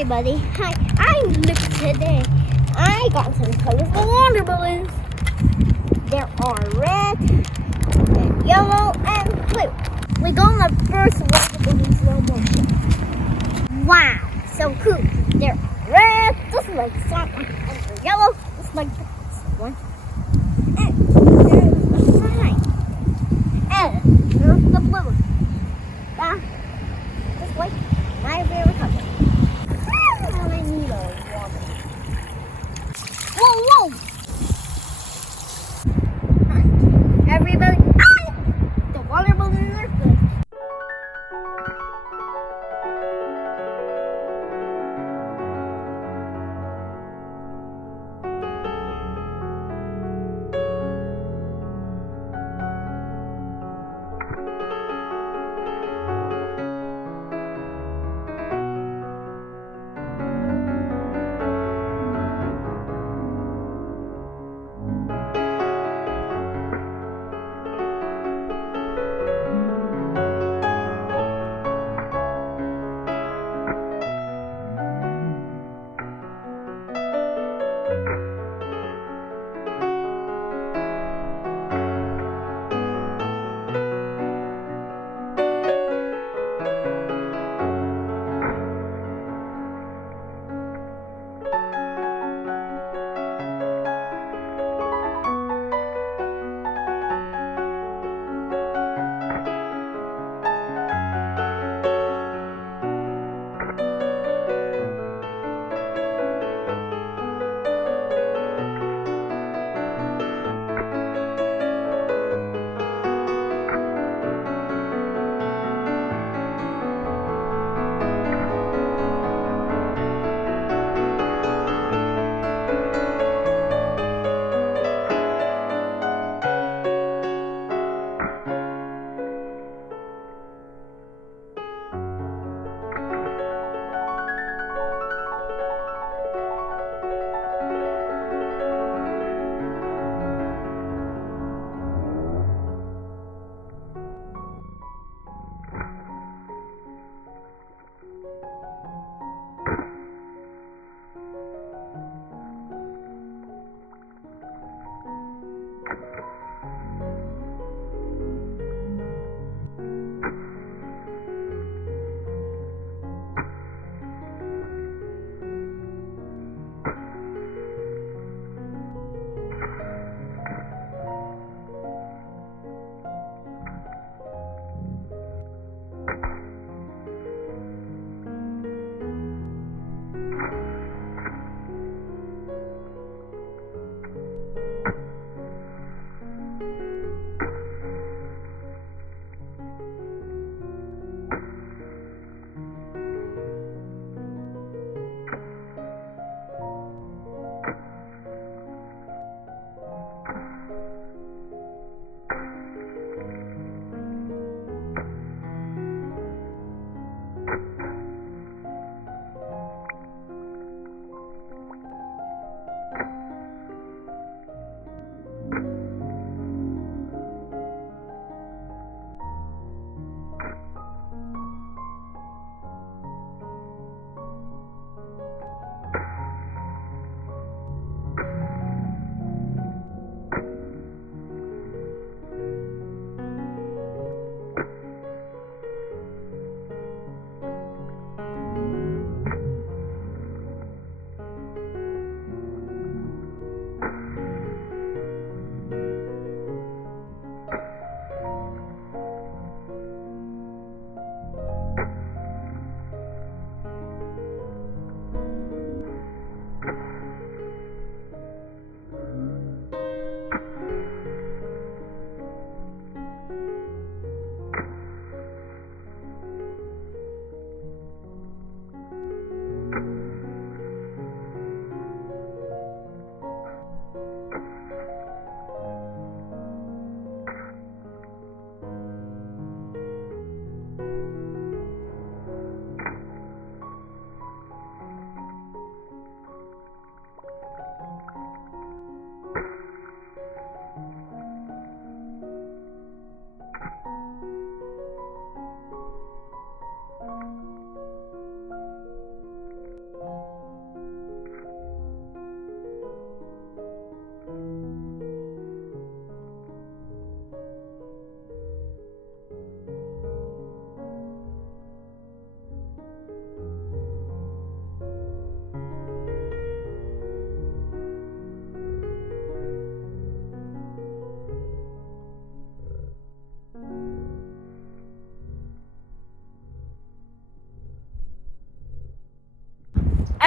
everybody, hi, I'm Luke today. I got some colorful water balloons. There are red, and yellow, and blue. We're gonna burst water balloons in slow motion. Wow, so cool. They're red, just like that one, and they're yellow, just like this one. And there's the sign. And there's the blue. Just like my favorite color. And I need a water. Whoa, whoa! Everybody, the water balloons are good.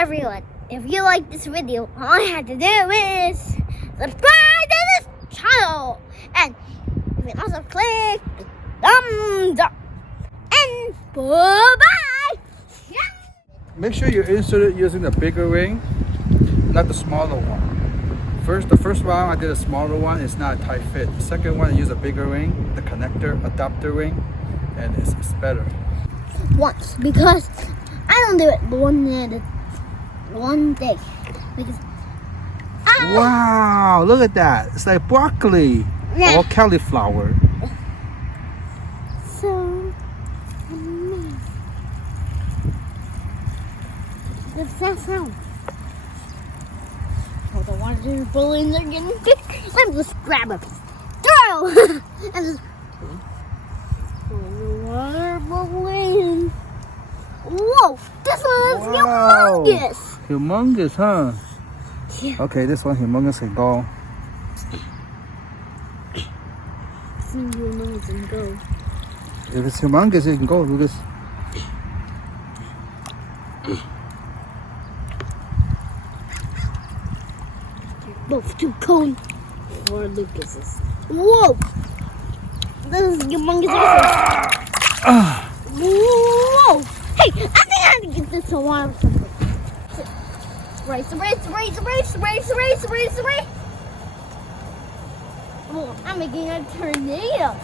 everyone, if you like this video, all you have to do is subscribe to this channel. And you can also click the thumbs up. And bye-bye. Make sure you insert it using the bigger ring, not the smaller one. The first one I did a smaller one, it's not a tight fit. The second one I use a bigger ring, the connector adapter ring, and it's better. Once, because I don't do it one day. Because Wow, look at that. It's like broccoli or cauliflower. So amazing. What's that sound? Oh, the water balloons are getting big. Let me just grab them. Throw! And just water balloon. Whoa! This one's humongous! Humongous, huh? Yeah. Okay, this one humongous can go. It's humongous and go. If it's humongous, it can go, Lucas. Both too cold for Lucas's. Whoa! This is humongous. Whoa! Hey, I think I have to get this to water. Race. Oh, I'm making a tornado.